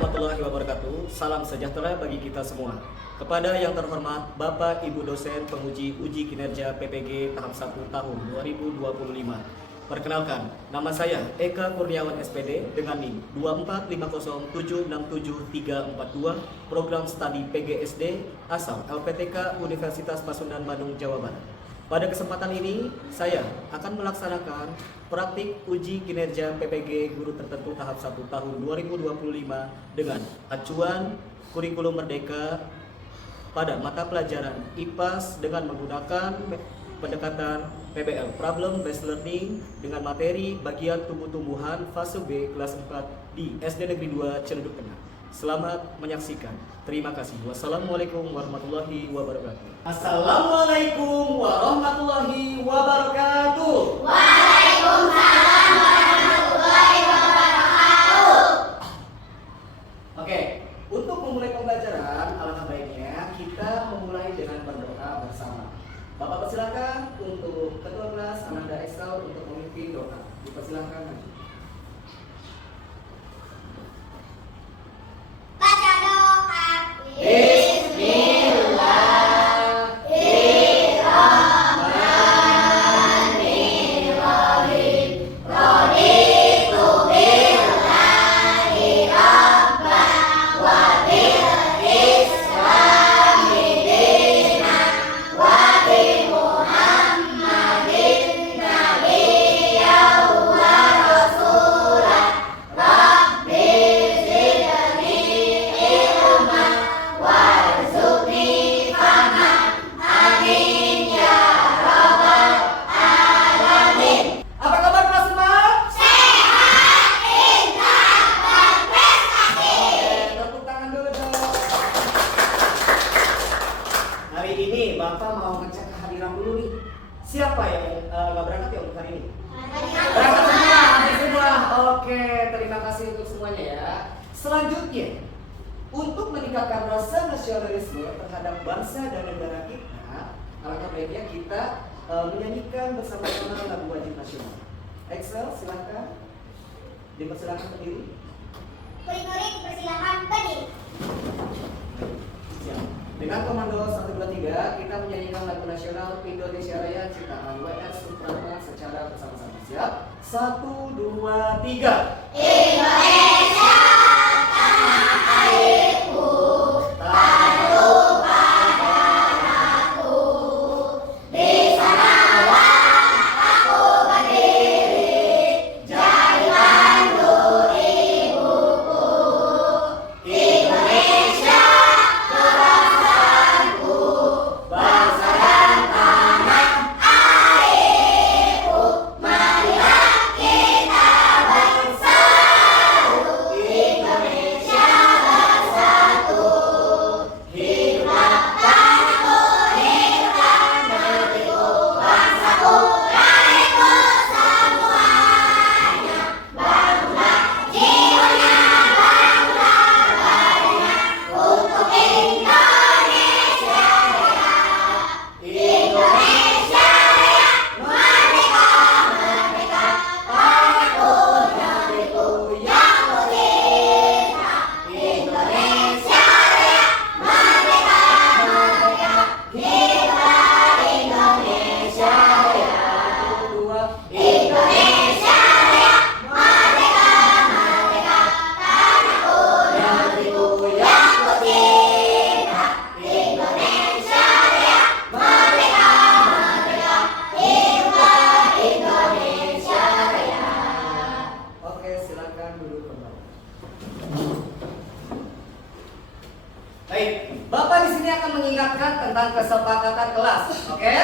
warahmatullahi wabarakatuh. Salam sejahtera bagi kita semua. Kepada yang terhormat Bapak Ibu dosen penguji uji kinerja PPG tahap 1 tahun 2025. Perkenalkan, nama saya Eka Kurniawan SPD dengan NIM 24507674342, program studi PGSD asal LPTK Universitas Pasundan Bandung, Jawa Barat. Pada kesempatan ini, saya akan melaksanakan praktik uji kinerja PPG guru tertentu tahap 1 tahun 2025 dengan acuan kurikulum merdeka pada mata pelajaran IPAS dengan menggunakan pendekatan PBL Problem Based Learning dengan materi bagian tumbuh-tumbuhan fase B kelas 4 di SD Negeri 2 Ciledug Tengah. Selamat menyaksikan. Terima kasih. Wassalamualaikum warahmatullahi wabarakatuh. Assalamualaikum warahmatullahi wabarakatuh. Waalaikumsalam warahmatullahi wabarakatuh. Oke, untuk memulai pembelajaran, alangkah baiknya kita memulai dengan berdoa bersama. Bapak persilakan untuk ketua kelas Ananda Excel untuk memimpin doa. Dipersilakan maju. Baca doa. Bismillahirrahmanirrahim. Raditu billahi rabban wa bil islami dinan wa bi Muhammadin nabiyyan wa rasulan. Rabbi zidni ilman warzuqni fahman. Amin ya rabbal alamin. Apa kabar kelas 5? Sehat, pintar, berprestasi. Tepuk tangan dulu dong. Hari ini Bapak mau ngecek kehadiran dulu nih. Siapa yang nggak berangkat ya untuk hari ini? Berangkat semua, hampir semua. Oke, terima kasih untuk semuanya ya. Selanjutnya, untuk meningkatkan rasa nasionalisme terhadap bangsa dan negara kita, alangkah baiknya kita menyanyikan bersama-sama lagu wajib nasional. Excel, silakan. Dipersilakan berdiri. Murid-murid dipersilakan berdiri. Siap. Dengan komando 1, 2, 3, kita menyanyikan lagu nasional Indonesia Raya ciptaan WR Supratman secara bersama-sama. Siap? 1, 2, 3. Indonesia tanah airku, tak lupa darahku. Di sanalah aku berdiri, jadi pandu ibuku. Indonesia kebangsaanku, bangsa dan tanah airku. Marilah kita bersatu, Indonesia bersatu. Hiduplah tanahku, hiduplah negeriku, bangsaku, rakyatku semuanya. Bangunlah jiwanya, bangunlah badannya untuk Indonesia Raya. Indonesia Raya, merdeka, merdeka, tanahku, negeriku yang merdeka. Indonesia Raya, merdeka, merdeka, hiduplah Indonesia Raya. 1, 2, Indonesia Raya, merdeka, merdeka, tanahku, negeriku yang merdeka. Indonesia Raya, merdeka, merdeka, hiduplah Indonesia Raya. Oke, silakan duduk kembali. Baik, Bapak di sini akan mengingatkan tentang kesepakatan kelas. Oke?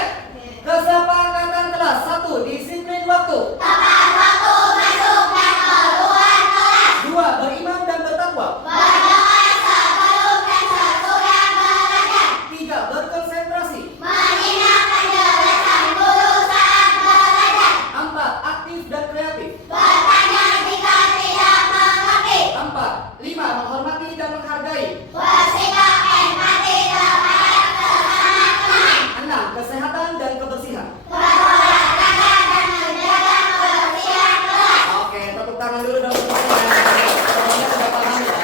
Kesepakatan kelas 1, disiplin waktu. Tepat waktu masuk dan keluar kelas. 2, beriman dan bertakwa. Berdoa sebelum dan sesudah belajar. 3, berkonsentrasi. Menyimak penjelasan guru saat belajar. 4, aktif dan kreatif. Bertanya jika tidak mengerti. 5, menghormati dan menghargai. Bersikap empati terhadap sesama teman. 6, kesehatan dan kebersihan. Berolahraga dan menjaga kebersihan kelas. Oke, tepuk tangan dulu dong semuanya. Semuanya sudah paham ya?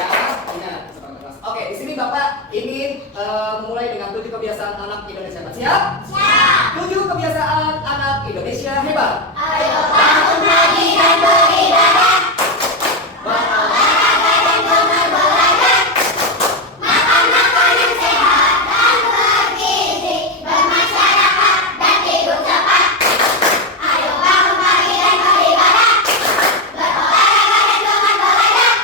Siap? Siap. 7 kebiasaan anak Indonesia hebat. Ayo bangun pagi dan beribadah. Berolahraga dan gemar belajar. Makan makanan sehat dan bergizi. Bermasyarakat dan tidur cepat. Ayo bangun pagi dan beribadah. Berolahraga dan gemar belajar.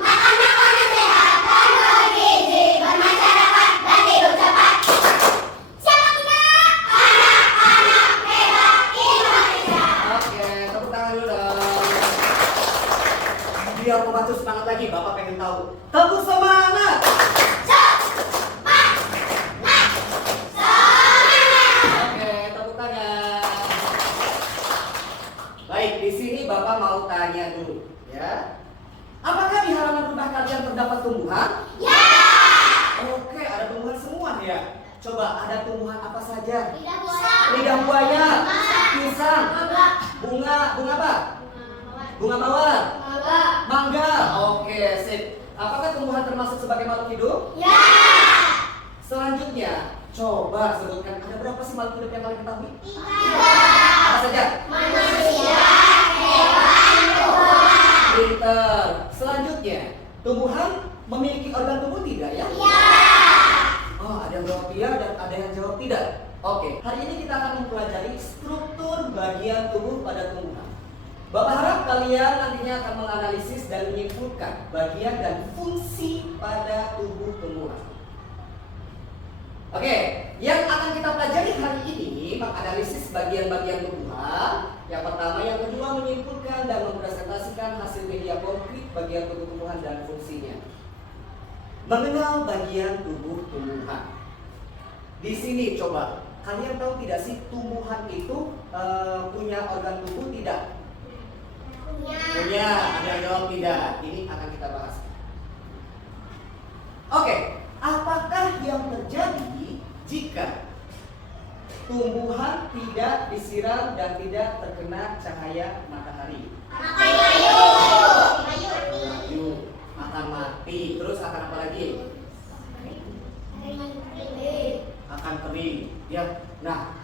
Makan makanan sehat dan bergizi. Bermasyarakat dan tidur cepat. Siapa kita? Anak-anak hebat Indonesia. Oke, tepuk tangan dulu dong. Biar pembantu semangat lagi, Bapak pengen tahu. Tepuk semangat. Oke, tepuk tangan. Baik, di sini Bapak mau tanya dulu, ya. Apakah di halaman rumah kalian terdapat tumbuhan? Ya. Oke, ada tumbuhan semua ya. Coba ada tumbuhan apa saja? Lidah buaya. Lidah buaya, pisang, Mangga. bunga apa? Bunga mawar, Mangga. mangga. Oke, sip. Apakah tumbuhan termasuk sebagai makhluk hidup? Ya. Selanjutnya, coba sebutkan ada berapa sih makhluk hidup yang kalian ketahui? 3. Apa saja? Manusia, hewan, tumbuhan. Pinter. Selanjutnya, tumbuhan memiliki organ tubuh tidak ya? Ya. Oh, ada yang jawab iya dan ada yang jawab tidak. Oke, hari ini kita akan mempelajari struktur bagian tubuh pada tumbuhan. Bapak harap kalian nantinya akan menganalisis dan menyimpulkan bagian dan fungsi pada tubuh tumbuhan. Oke, yang akan kita pelajari hari ini menganalisis bagian-bagian tumbuhan. Yang pertama, yang kedua menyimpulkan dan mempresentasikan hasil media konkret bagian tubuh tumbuhan dan fungsinya. Mengenal bagian tubuh tumbuhan. Di sini coba, kalian tahu tidak sih tumbuhan itu punya organ tubuh tidak? Punya, ada yang jawab tidak. Ini akan kita bahas. Oke, apakah yang terjadi jika tumbuhan tidak disiram dan tidak terkena cahaya matahari? Makan sayur. Layu, akan mati. Terus akan apa lagi? Akan kering. Ya. Nah,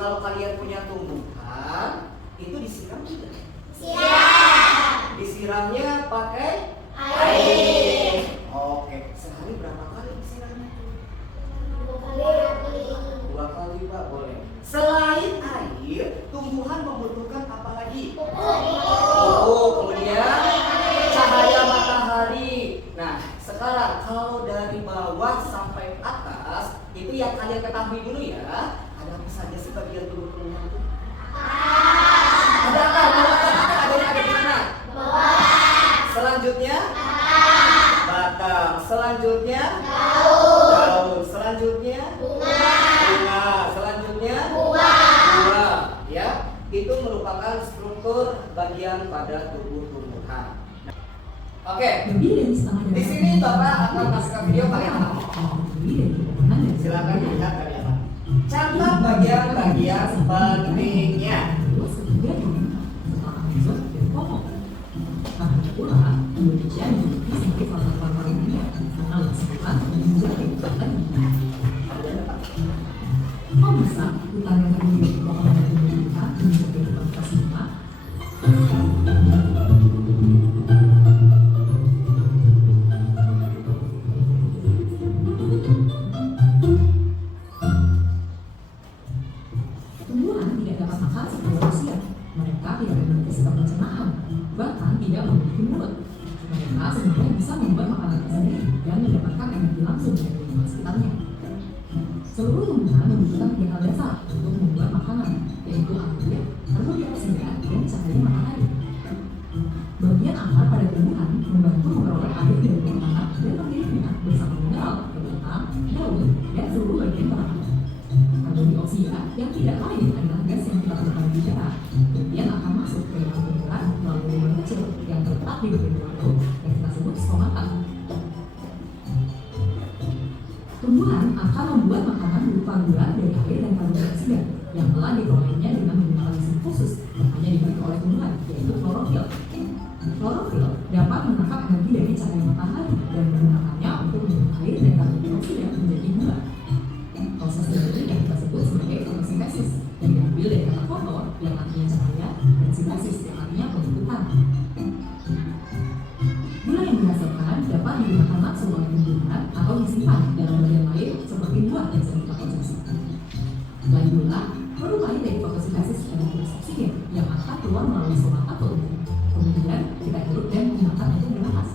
kalau kalian punya tumbuhan itu disiram tidak? Siap. Disiramnya pakai Air. Oke, sehari berapa kali disiramnya? 2 kali Pak, boleh. Selain air, tumbuhan membutuhkan apa lagi? Pupuk, kemudian cahaya matahari. Nah, sekarang kalau dari bawah sampai atas, itu yang kalian ketahui dulu ya. Ada apa saja sih bagian tubuh tumbuhan itu? Ada apa? Ada di mana? Selanjutnya batang. Selanjutnya daun. Selanjutnya bunga. Selanjutnya buah. Ya, itu merupakan struktur bagian pada tubuh tumbuhan. Oke, di sini Bapak akan masukkan video kalian. Silakan dilihat kalian. Catat bagian-bagian pentingnya. Indonesia memiliki sebagai salah satu dunia alam sekitar menjadi hutan. Kok bisa hutan yang terdiri dari pohonan dan tumbuhan menjadi hutan prasmanan? Tumbuhan tidak dapat makan seperti manusia. Mereka tidak memiliki sistem pencernaan, bahkan tidak memiliki mulut. Mereka sebenarnya bisa membuat makanan sendiri dan mendapatkan energi langsung dari lingkungan sekitarnya. Seluruh tumbuhan membutuhkan 3 hal dasar untuk membuat makanan, yaitu air, karbon dioksida, dan cahaya matahari. Bagian akar pada tumbuhan membantu memperoleh air dari bawah tanah dan mengirimnya bersama mineral ke batang, daun, dan seluruh bagian permukaan. Karbon dioksida yang tidak lain adalah gas yang kita temukan di udara, kemudian akan masuk ke dalam tumbuhan melalui lubang kecil yang terletak di bagian luar yang kita sebut stomata. Tumbuhan akan membuat makanan berupa gula dari air dan karbon dioksida yang telah diperolehnya dengan menggunakan mesin khusus yang hanya dimiliki oleh tumbuhan, yaitu klorofil. Klorofil dapat menangkap energi dari cahaya matahari dan menggunakannya untuk mengubah air dan karbon dioksida menjadi gula. dimakan langsung oleh tumbuhan atau disimpan dalam bagian lain seperti buah yang sedang kita konsumsi. Selain gula, produk lain dari fotosintesis adalah gas oksigen yang akan keluar melalui stomata tubuh. Kemudian kita hirup dan gunakan untuk bernafas.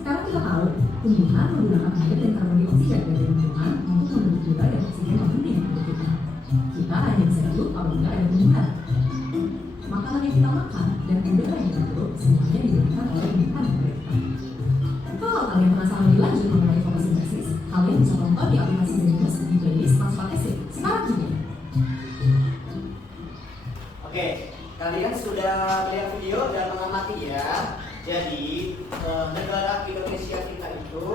Sekarang kita tahu, tumbuhan menggunakan air dan karbon dioksida dari lingkungan untuk membentuk gula dan oksigen yang penting untuk kita. Kita hanya bisa hidup apabila ada tumbuhan. Makanan yang kita makan dan udara yang kita hirup semuanya diberikan oleh tumbuhan kepada kita. Kalau kalian penasaran lebih lanjut mengenai fotosintesis, kalian bisa tonton di aplikasi Zenius di playlist Transfer Essay sekarang juga. Oke, kalian sudah melihat video dan mengamati ya. Jadi negara Indonesia kita itu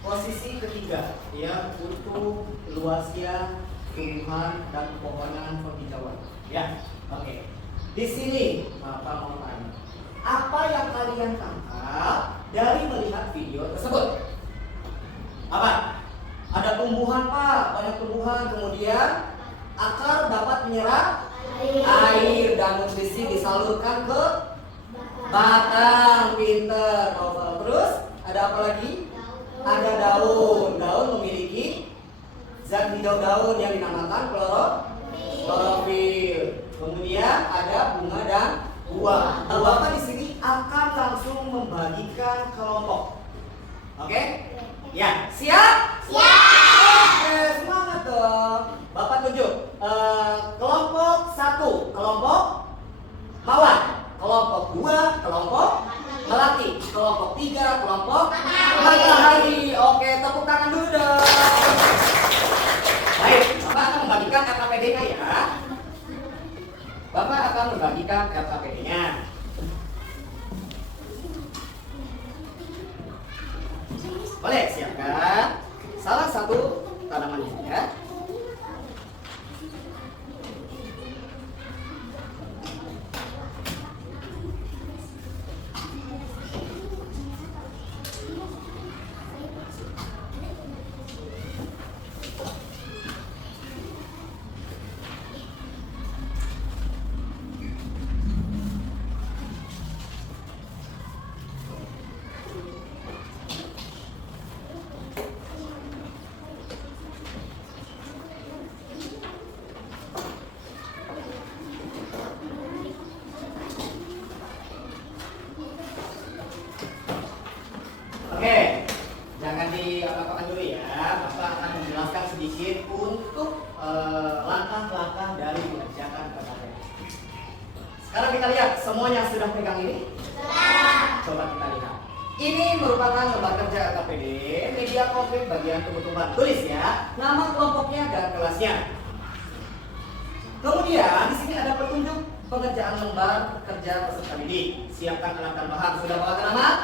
posisi ketiga ya untuk luasnya tumbuhan dan pepohonan penghijauan. Ya, oke. Di sini Bapak mau tanya, apa yang kalian tangkap dari melihat video tersebut? Apa? Ada tumbuhan Pak, banyak tumbuhan, kemudian akar dapat menyerap air dan nutrisi disalurkan ke batang. Pinter. Terus ada apa lagi? Ada daun. Daun memiliki zat hijau daun yang dinamakan klorofil. Kemudian ada bunga dan buah. Bapak di sini akan langsung membagikan kelompok. Oke? Ya, siap? Siap. Oke, semangat dong. Bapak tunjuk. Kelompok 1, kelompok mawar. Kelompok 2, kelompok melati. Kelompok 3, kelompok matahari. Oke, tepuk tangan dulu dong. Baik, Bapak akan membagikan RKPD-nya ya. Bapak akan membagikan RKPD-nya. Boleh, siapkan salah satu tanamannya ya. Oke, jangan diapa-apakan dulu ya. Bapak akan menjelaskan sedikit untuk langkah-langkah dari mengerjakan RKPD. Sekarang kita lihat, semuanya sudah pegang ini? Coba kita lihat. Ini merupakan lembar kerja RKPD, media konkret bagian tumbuh-tumbuhan. Tulis ya, nama kelompoknya dan kelasnya. Kemudian di sini ada petunjuk pengerjaan lembar kerja peserta didik. Siapkan alat dan bahan. Sudah bawa tanaman?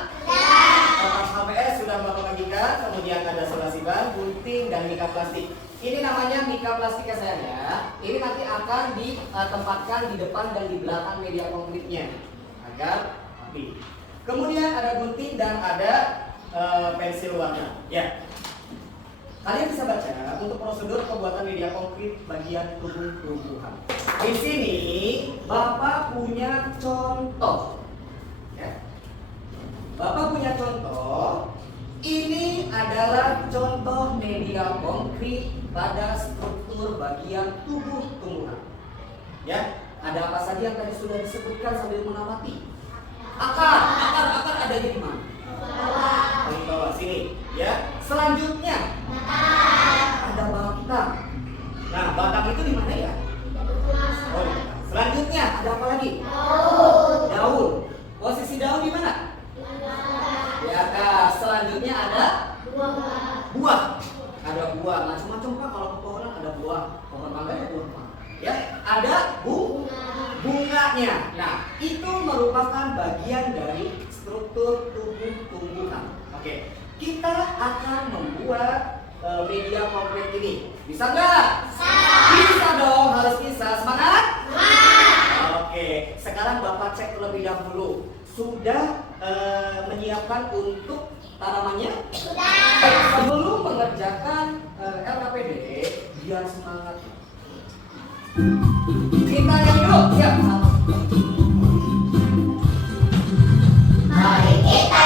Kertas HPS sudah Bapak bagikan. Kemudian ada solasi ban, gunting, dan mika plastik. Ini namanya mika plastik ya sayang ya. Ini nanti akan ditempatkan di depan dan di belakang media konkretnya agar rapi. Kemudian ada gunting dan ada pensil warna. Ya. Kalian bisa baca untuk prosedur pembuatan media konkret bagian tubuh tumbuhan. Di sini Bapak punya contoh. Ya. Bapak punya contoh. Ini adalah contoh media konkret pada struktur bagian tubuh tumbuhan. Ya, ada apa saja yang tadi sudah disebutkan sambil mengamati? Akar adanya di mana? Di bawah sini. Ya. Selanjutnya ada batang. Nah, batang itu di mana ya? Oh, selanjutnya ada apa lagi? Daun. Posisi daun di mana? Di atas. Selanjutnya ada buah. Ada buah. Macam-macam Pak kalau pepohonan ada buah. Pohon mangga ada buah apa? Ya, ada bunganya. Nah, itu merupakan bagian dari struktur tubuh tumbuhan. Oke. Kita akan membuat media konkret ini. Bisa nggak? Bisa dong, harus bisa. Semangat? Oke, sekarang Bapak cek terlebih dahulu. Sudah menyiapkan untuk tanamannya? Sudah. Sebelum mengerjakan RKPD, biar semangat. Kita nyanyi dulu, siap? Mari kita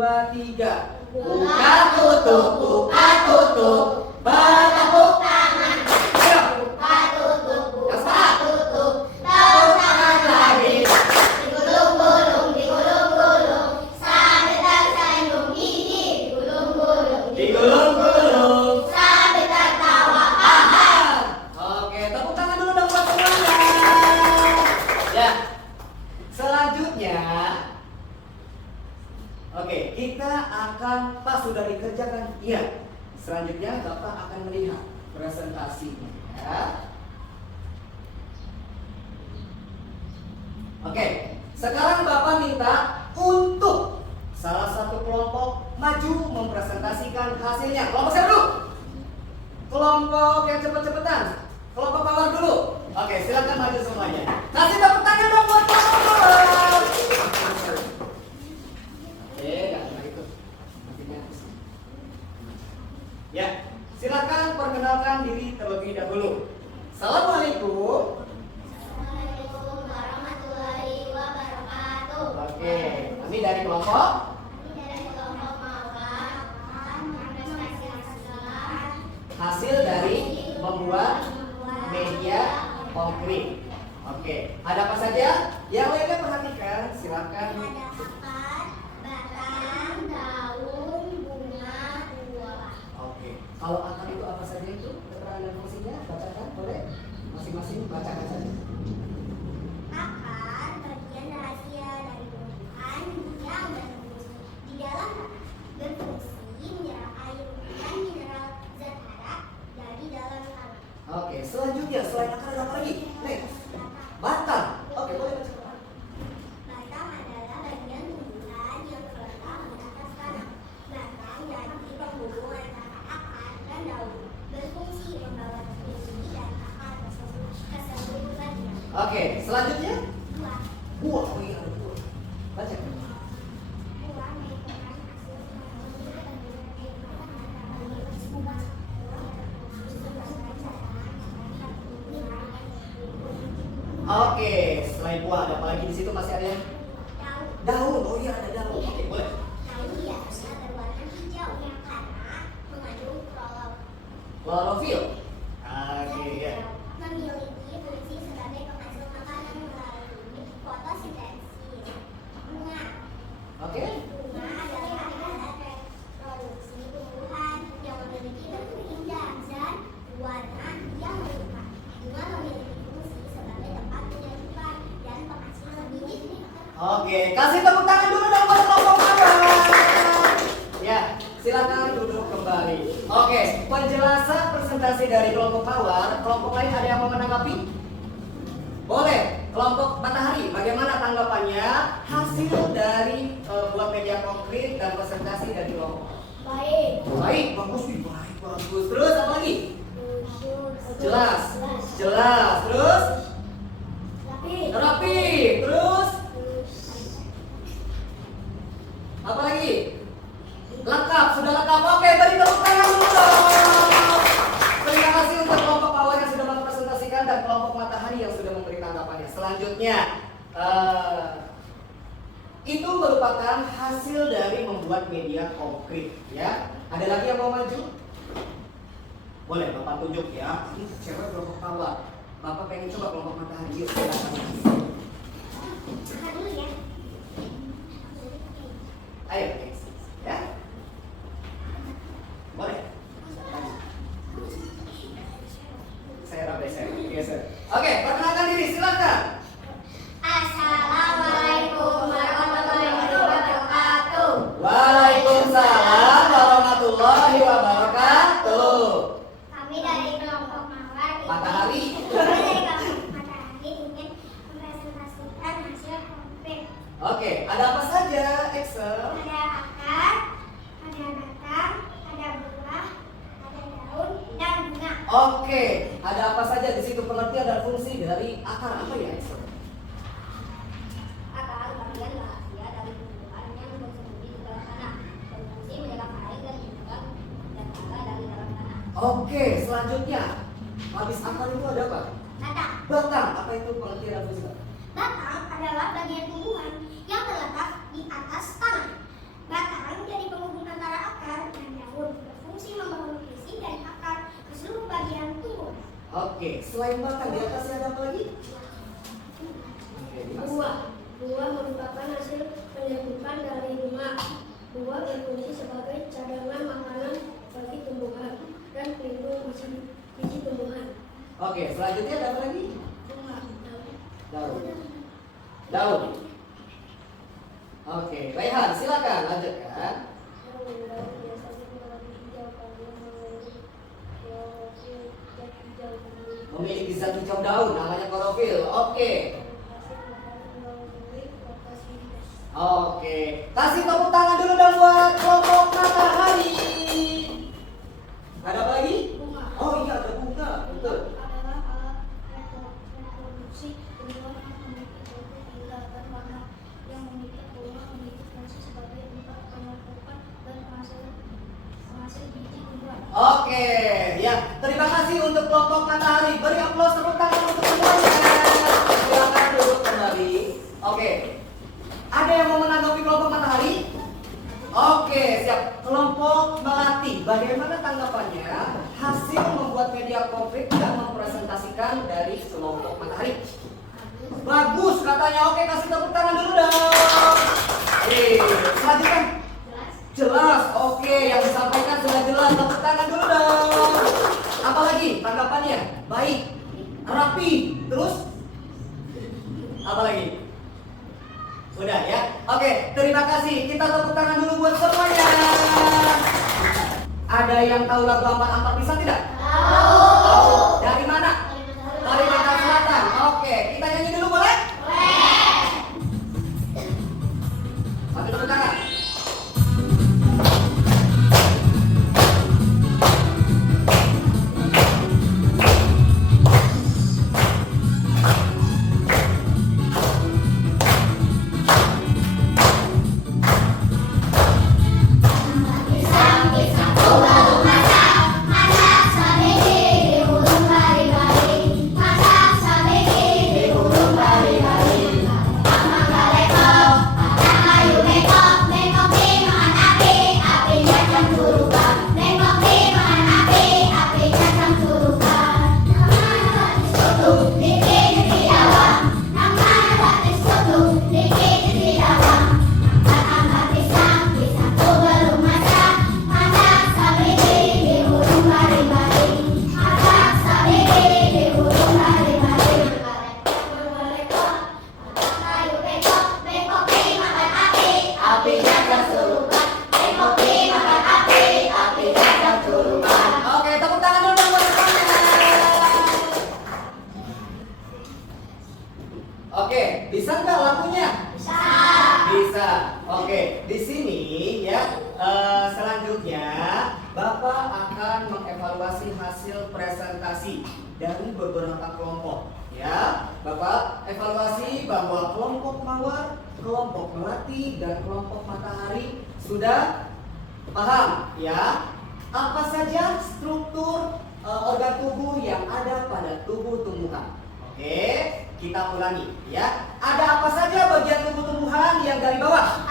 2, 3. Buka tutup, bertepuk tangan. Ayo. Buka tutup, Yang salah. tutup, tepuk tangan lagi. Digulung-gulung, digulung-gulung, sampai tersenyum gigi. Digulung-gulung, Digulung-gulung. sampai tertawa. Aha. Oke, tepuk tangan dulu dong buat semuanya. Ya. Selanjutnya, oke, kita akan pas sudah dikerjakan. Iya. Selanjutnya Bapak akan melihat presentasinya. Ya. Oke, sekarang Bapak minta untuk salah satu kelompok maju mempresentasikan hasilnya. Kelompok siapa dulu? Kelompok yang cepet-cepetan. Kelompok power dulu. Oke, silakan maju semuanya. Kasih tepuk tangan dong buat power. Nggak kena itu. Nantinya habis. Ya, silakan perkenalkan diri terlebih dahulu. Assalamualaikum. Assalamualaikum warahmatullahi wabarakatuh. Oke, kami dari kelompok. Dari kelompok Mawar akan berprestasi Hasil dari membuat media konkret. Oke, ada apa saja? Yang lainnya perhatikan, silakan. ada akar, batang, daun, bunga, buah. Oke, kalau akar itu apa saja itu? Keterangan dan fungsinya, bacakan boleh? Masing-masing bacakan saja. Akar bagian rahasia dari tumbuhan yang berfungsi di dalam tanah, berfungsi menyerap air dan mineral zat hara dari dalam tanah. Oke, selanjutnya selain akar ada apa lagi? Next, batang. Oke, boleh bacakan. Batang adalah bagian tumbuhan yang terletak di atas tanah. Batang jadi penghubung antara akar dan daun, berfungsi membawa nutrisi dan akar tersebut ke seluruh bagian. Oke, selanjutnya Buah. buah. Oh iya, ada buah. Bacakan. Buah merupakan hasil Oke, selain buah ada apa lagi di situ? Masih ada yang daun. Oh iya, ada daun. Oke, boleh. Daun biasa berwarna hijau karena mengandung Klorofil. Oke, ya. memiliki fungsi sebagai penghasil makanan melalui fotosintesis. Bunga. Oke. Bunga adalah alat reproduksi tumbuhan yang memiliki bentuk indah dan warna yang menyukai. Bunga memiliki fungsi sebagai tempat penyelidikan dan penghasil bibit. Oke, kasih tepuk tangan dulu dong buat kelompok power. Ya, silakan duduk kembali. Oke, penjelasan presentasi dari kelompok power. Kelompok lain ada yang mau menanggapi? Boleh. Kelompok matahari, bagaimana tanggapannya hasil dari buat media konkret dan presentasi dari kelompok? Baik. Baik, bagus nih, baik, bagus. Terus apa lagi? Jelas, jelas. Terus rapi. Terus apa lagi? Lengkap, sudah lengkap. Oke, tadi tepuk tangan dulu dong. Terima kasih untuk kelompok power yang sudah mempresentasikan dan kelompok matahari yang sudah memberi tanggapannya. Selanjutnya, itu merupakan hasil dari membuat media konkret. Ya, ada lagi yang mau maju? Boleh, Bapak tunjuk ya. Ini cewek kelompok power. Bapak pengen coba kelompok matahari. Yuk, silakan. Angkat dulu ya. Ayo, next. Ya. Boleh. Saya rapi, saya geser. Oke, perkenalkan diri, silakan. Assalamualaikum warahmatullahi wabarakatuh. Waalaikumsalam warahmatullahi wabarakatuh. Kami dari kelompok Mawar Matahari. Kami dari kelompok Matahari ingin mempresentasikan hasil konkret. Oke, ada apa saja, Excel? Ada akar, ada batang, ada buah, ada daun, dan bunga. Oke, ada apa saja di situ pengertian dan fungsi dari akar apa ya, Excel? Akar bagian rahasia dari tumbuhan yang bersembunyi di dalam tanah, berfungsi menyerap air dan mineral dan hara dari dalam tanah. Oke, selanjutnya. Habis akar itu ada apa? Batang. Batang, apa itu pengertian dan fungsi? Batang adalah bagian tumbuhan yang terletak di atas tanah. Batang Oke, selain batang di atasnya ada apa lagi? Oke, Dimas. Buah. Buah merupakan hasil penyerbukan dari bunga. Buah berfungsi sebagai cadangan makanan bagi tumbuhan dan pelindung biji tumbuhan. Oke, selanjutnya ada apa lagi? Bunga. Daun. Daun. Oke, Raihan, silakan lanjutkan. Daun biasanya berwarna hijau karena mengandung klorofil zat hijau kuning. Memiliki zat hijau daun, namanya klorofil. Oke. Oke, kasih tepuk tangan dulu dong buat kelompok matahari. Ada apa lagi? Bunga. Oh iya, ada bunga, betul. Adalah alat reproduksi tumbuhan yang memiliki bentuk indah dan warna yang memikat bunga memiliki fungsi sebagai tempat penumpukan dan penghasil biji tumbuhan. Oke, ya. Terima kasih untuk kelompok matahari. Beri aplaus tepuk tangan untuk semuanya. Silakan duduk kembali. Oke. Ada yang mau menanggapi kelompok matahari? Oke, siap. Kelompok melati. Bagaimana tanggapannya hasil membuat media konkret dan mempresentasikan dari kelompok matahari? Bagus katanya. Oke, kasih tepuk tangan dulu dong. Selanjutnya. Jelas. Oke, yang disampaikan sudah jelas. Tepuk tangan dulu dong. Apalagi tanggapannya? Baik. Rapi. Terus? Apa lagi? Udah ya. Oke, terima kasih. Kita tepuk tangan dulu buat semuanya. Ada yang tahu lagu Ampat-Ampat Pisang tidak? Tahu. Dari mana? Kalimantan Selatan. Oke, kita nyanyi dulu boleh? Boleh. Satu tepuk tangan. Oke, tepuk tangan dulu buat semuanya. Oke, bisa nggak lagunya? Bisa. Oke, di sini ya. Selanjutnya Bapak akan mengevaluasi hasil presentasi dari beberapa kelompok. Ya, Bapak evaluasi bahwa kelompok mawar, kelompok melati, dan kelompok matahari sudah paham ya apa saja struktur organ tubuh yang ada pada tubuh tumbuhan. Oke, kita ulangi ya. Ada apa saja bagian tubuh tumbuhan yang dari bawah?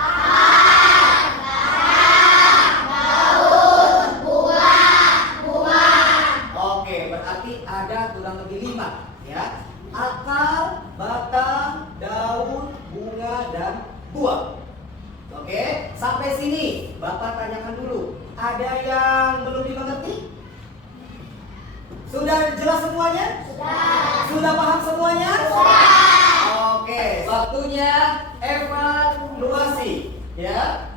Oke, berarti ada kurang lebih 5 ya. Akar, batang, daun, bunga, dan buah. Oke, sampai sini Bapak tanyakan dulu. Ada yang belum dimengerti? Sudah jelas semuanya? Sudah paham semuanya? Oke, waktunya evaluasi ya.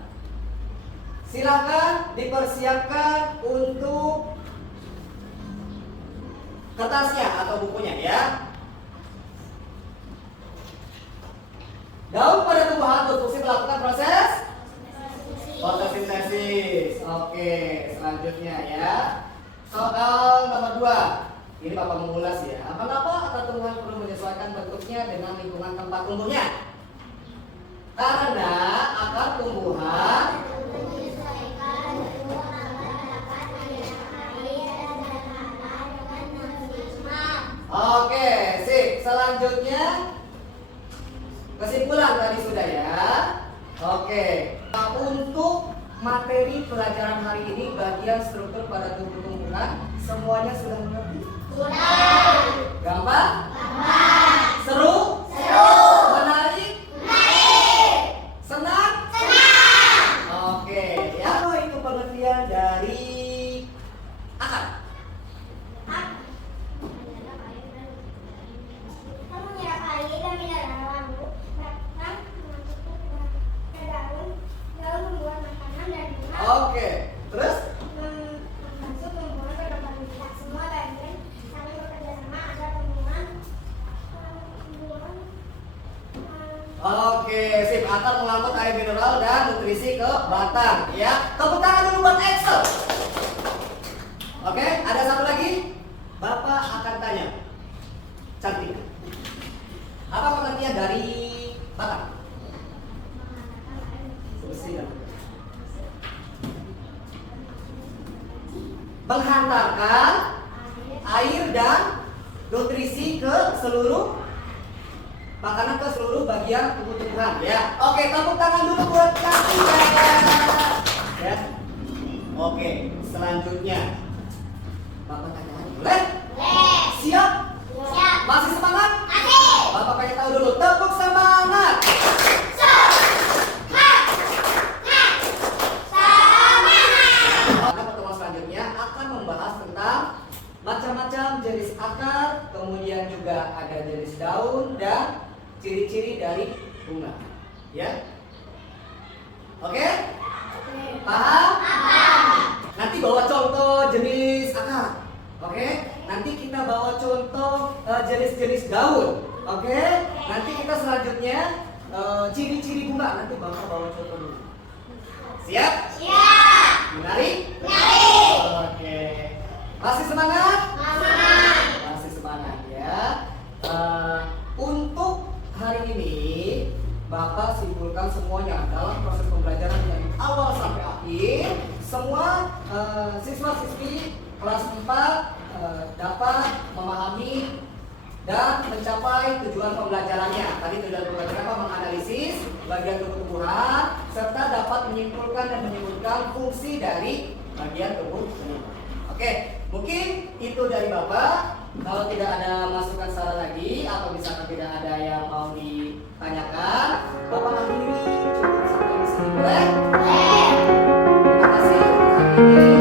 Silakan dipersiapkan untuk kertasnya atau bukunya ya. Daun pada tumbuhan berfungsi melakukan proses fotosintesis. Oke, selanjutnya ya. Soal nomor 2. Ini Bapak mengulas ya. Kenapa akar tumbuhan perlu menyesuaikan bentuknya dengan lingkungan tempat tumbuhnya? Karena akar tumbuhan Oke, sip. Selanjutnya kesimpulan tadi sudah ya. Oke. Untuk materi pelajaran hari ini bagian struktur pada tubuh tumbuhan semuanya sudah mengerti? Gampang? Seru? Menarik? Senang? Oke, ya itu pengertian dari akar. Kamu menyerap air dan mineral lalu bahkan memasukkan ke daun membuat makanan dan bunga. Oke, terus? Masuk pembuangan ke dalam bilah. Semua bagian saling bekerja sama agar pembuangan Oke, sip. Akar mengangkut air mineral dan nutrisi ke batang. Ya, tepuk tangan dulu buat Excel. Oke, ada satu lagi. Bapak akan tanya. Cantik. Apa pengertian dari batang? Menghantarkan air dan nutrisi ke seluruh makanan ke seluruh bagian tubuh-tubuhan ya. Oke, tepuk tangan dulu buat Cantik ya. Oke, selanjutnya Bapak tanya lagi, boleh? Siap? Masih semangat? Bapak pengen tahu dulu, tepuk semangat. Maka pertemuan selanjutnya akan membahas tentang macam-macam jenis akar, kemudian juga ada jenis daun dan ciri-ciri dari bunga. Ya? Oke? Paham? Nanti bawa contoh jenis akar. Oke? Nanti kita bawa contoh jenis-jenis daun. Oke? Nanti kita selanjutnya ciri-ciri bunga. Nanti Bapak bawa contoh dulu. Siap? Menarik? Oke. Masih semangat? Masih semangat ya. Untuk hari ini Bapak simpulkan semuanya dalam proses pembelajaran dari awal sampai akhir. Semua siswa-siswi kelas 4 dapat memahami dan mencapai tujuan pembelajarannya. Tadi tujuan pembelajaran apa? Menganalisis bagian tubuh-tubuhan serta dapat menyimpulkan dan menyebutkan fungsi dari bagian tubuh. Oke, mungkin itu dari Bapak. Kalau tidak ada masukan saran lagi atau misalkan tidak ada yang mau ditanyakan, Bapak akhiri cukup sampai di sini. Boleh? Terima kasih untuk hari ini.